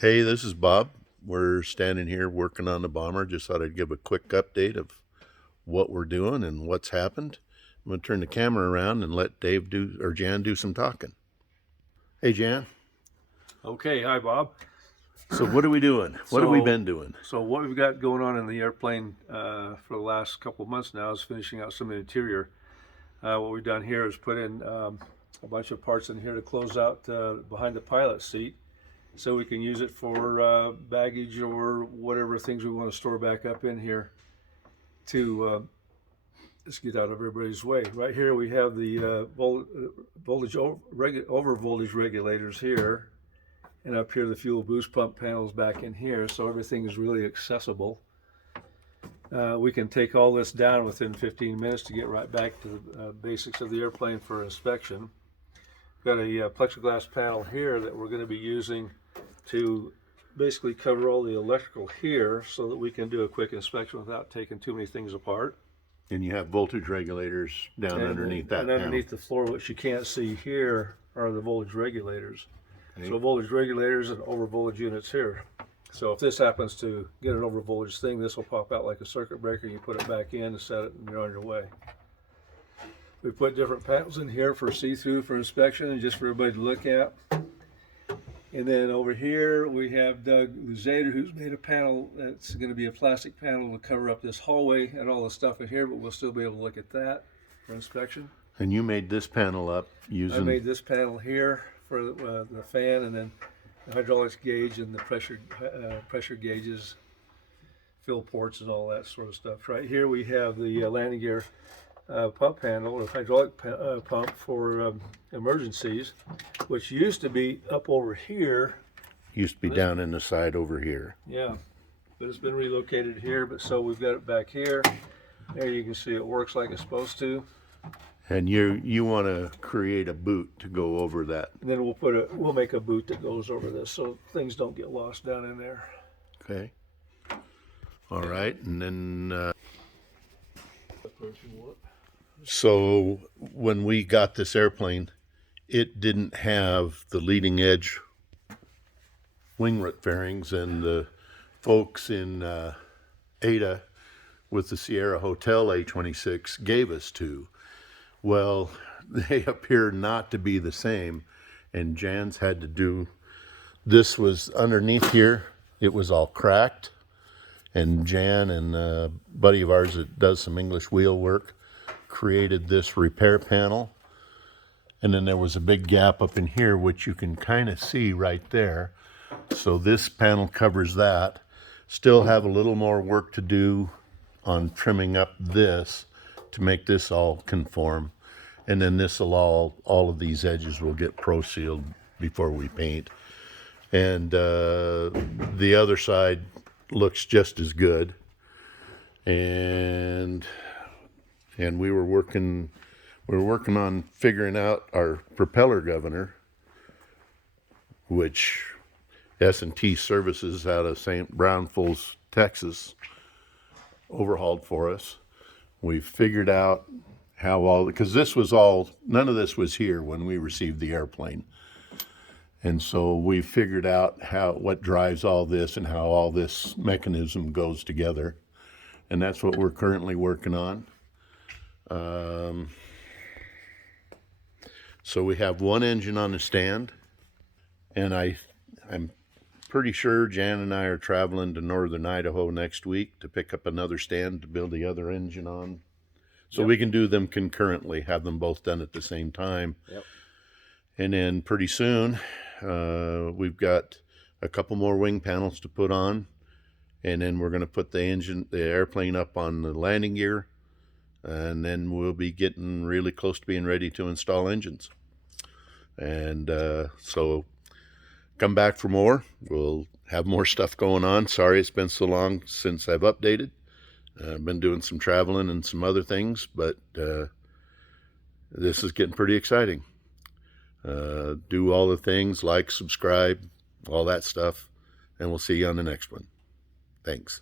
Hey, this is Bob. We're standing here working on the bomber. Just thought I'd give a quick update of what we're doing and what's happened. I'm going to turn the camera around and let Dave or Jan do some talking. Hey, Jan. Okay, hi Bob. So what are we doing? What have we been doing? So what we've got going on in the airplane for the last couple of months now is finishing out some interior. What we've done here is put in a bunch of parts in here to close out behind the pilot seat, so we can use it for baggage or whatever things we want to store back up in here to let's get out of everybody's way. Right here we have the voltage over voltage regulators here, and up here the fuel boost pump panels back in here, so everything is really accessible. We can take all this down within 15 minutes to get right back to the basics of the airplane for inspection. We've got a plexiglass panel here that we're going to be using to basically cover all the electrical here so that we can do a quick inspection without taking too many things apart. And you have voltage regulators down underneath that and underneath the floor, which you can't see here, are the voltage regulators. Okay. So voltage regulators and over voltage units here. So if this happens to get an over voltage thing, this will pop out like a circuit breaker. You put it back in and set it, and you're on your way. We put different panels in here for see-through for inspection and just for everybody to look at. And then over here we have Doug Luzader, who's made a panel that's going to be a plastic panel to cover up this hallway and all the stuff in here, but we'll still be able to look at that for inspection. And you made this panel up using... I made this panel here for the fan, and then the hydraulics gauge and the pressure gauges, fill ports and all that sort of stuff. Right here we have the landing gear pump panel, or hydraulic pump for emergencies, which used to be up over here. Used to be down in the side over here. Yeah, but it's been relocated here, but so we've got it back here. There you can see it works like it's supposed to. And you want to create a boot to go over that. And then we'll make a boot that goes over this so things don't get lost down in there. Okay. All right, and then so when we got this airplane, it didn't have the leading edge wing root fairings, and the folks in Ada with the Sierra Hotel A26 gave us two. Well, they appear not to be the same, and Jan's had to do, this was underneath here, it was all cracked, and Jan and a buddy of ours that does some English wheel work created this repair panel, and then there was a big gap up in here which you can kind of see right there. So this panel covers that. Still have a little more work to do on trimming up this to make this all conform, and then this will all of these edges will get pro sealed before we paint, and the other side looks just as good. And we were working on figuring out our propeller governor, which S&T Services out of St. Brownfuls, Texas, overhauled for us. We figured out how because none of this was here when we received the airplane. And so we figured out what drives all this and how all this mechanism goes together. And that's what we're currently working on. So we have one engine on the stand, and I'm pretty sure Jan and I are traveling to northern Idaho next week to pick up another stand to build the other engine on. So yep. We can do them concurrently, have them both done at the same time. Yep. And then pretty soon, we've got a couple more wing panels to put on, and then we're going to put the airplane up on the landing gear, and then we'll be getting really close to being ready to install engines. And so come back for more. We'll have more stuff going on. Sorry it's been so long since I've updated. I've been doing some traveling and some other things, but this is getting pretty exciting. Do all the things, like, subscribe, all that stuff, and we'll see you on the next one. Thanks.